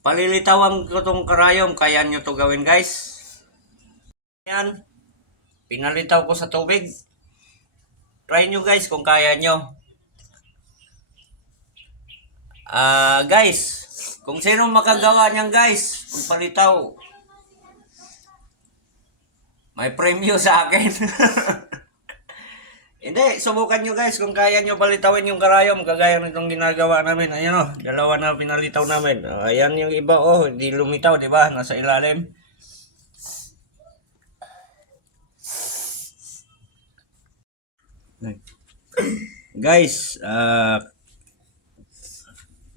Palilitawan ko tong karayom. Kaya nyo to gawin guys. Yan. Pinalitaw ko sa tubig. Try nyo guys kung kaya nyo. Guys, kung sino makagawa niyan guys, magpalitaw. May premyo sa akin. Hindi, subukan nyo guys kung kaya nyo palitawin yung karayom kagaya nitong ginagawa namin. Ayan o, dalawa na pinalitaw namin. Ayan yung iba hindi lumitaw, di ba? Nasa ilalim. Guys,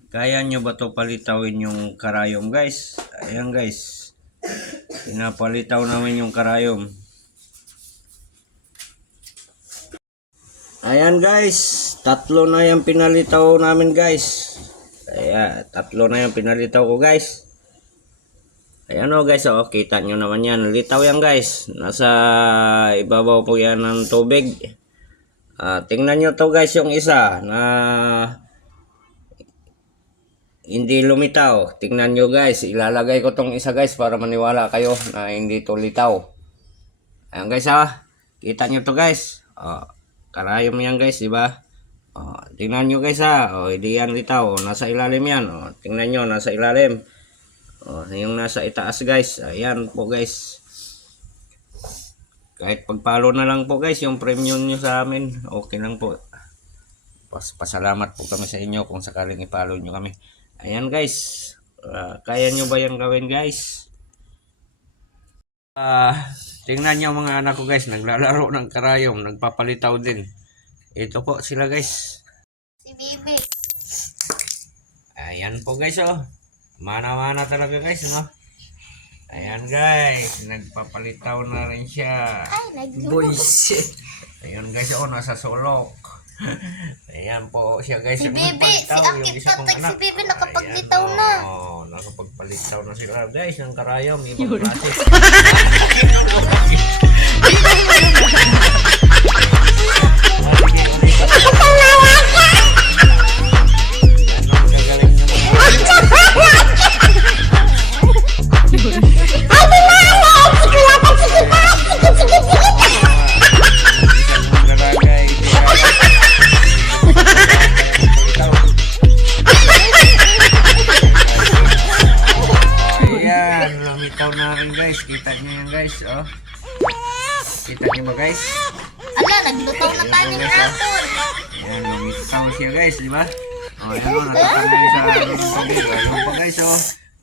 kaya nyo ba to palitawin yung karayom guys? Ayan guys, pinapalitaw namin yung karayom. Ayan guys, tatlo na yung pinalitaw namin guys. Ayan, tatlo na yung pinalitaw ko guys. Ayan o guys, kita nyo naman yan. Litaw yan guys, nasa ibabaw po yan ng tubig. Tingnan nyo to guys, yung isa na hindi lumitaw. Tingnan nyo guys, ilalagay ko tong isa guys para maniwala kayo na hindi to litaw. Ayan guys kita nyo to guys. Karayom yan guys, di ba? Tingnan nyo guys hindi yan litaw. Nasa ilalim yan. Tingnan nyo, nasa ilalim. Yung nasa itaas guys. Ayan po guys. Kahit pagpalo na lang po guys, yung premium nyo sa amin, okay lang po. Pasalamat po kami sa inyo kung sakaling ipalo nyo kami. Ayan guys. Kaya nyo ba yan gawin guys? Tingnan nyo mga anak ko guys, naglalaro ng karayom, nagpapalitaw din. Ito po sila guys. Si Bibi. Ayan po guys Mana-mana talaga guys Ayan guys, nagpapalitaw na rin siya. Ay, Boys. Ayan guys nasa sulok. Ayan po siya guys. Si Bibi, si Akit Tatek, si Bibi nakapaglitaw na. Nakapagpalitaw na sila guys ng karayom. Ibang klase. Lumitaw na rin guys, kita nyo yan guys kita nyo ba guys? Ala, naglutaw na tayo ni Apple. Ayan, lumitaw siya guys, di ba? Ayan natatangay sa tubig. Ayan po guys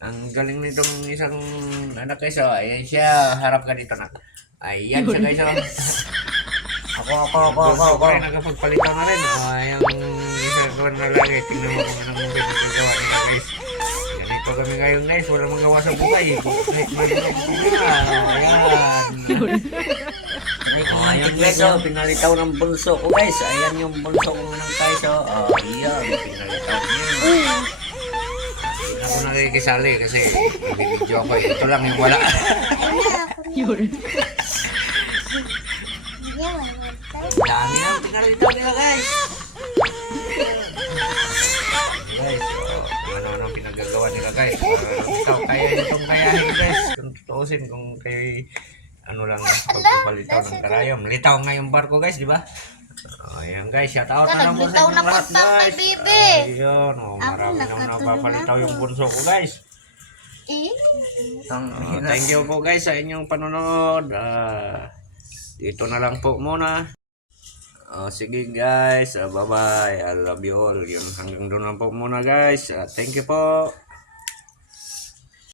ang galing nitong isang anak guys ayan siya, harap ka dito na. Ayan siya guys ako nagpagpalitaw na rin ayan isa ko na lagi. Tingnan mo kung anong gagawa nila guys. Ganito kami ngayon guys, walang magawa sa buhay. Ayan guys pinalitaw ng bunso ko guys. Ayan yung bunso ko ng guys ayan, pinalitaw niya. Hindi ako nakikisali kasi nabibidyo ako ito lang yung wala. Dami ang pinalitaw nila guys. Guys ano pinagagawa nila guys. Ikaw kaya itong kayahin guys. Kung tutuusin kung kay ano lang pagpapalitaw ng karayom. Litaw nga yung barko guys, di ba? Ayan guys, shout out na lang po sa inyong lahat guys. Ayun, marami nang napapalitaw yung bunso ko guys. Thank you po guys sa inyong panonood. Dito na lang po muna. Sige guys, bye bye. I love you all. Yun, hanggang doon lang po muna guys. Thank you po.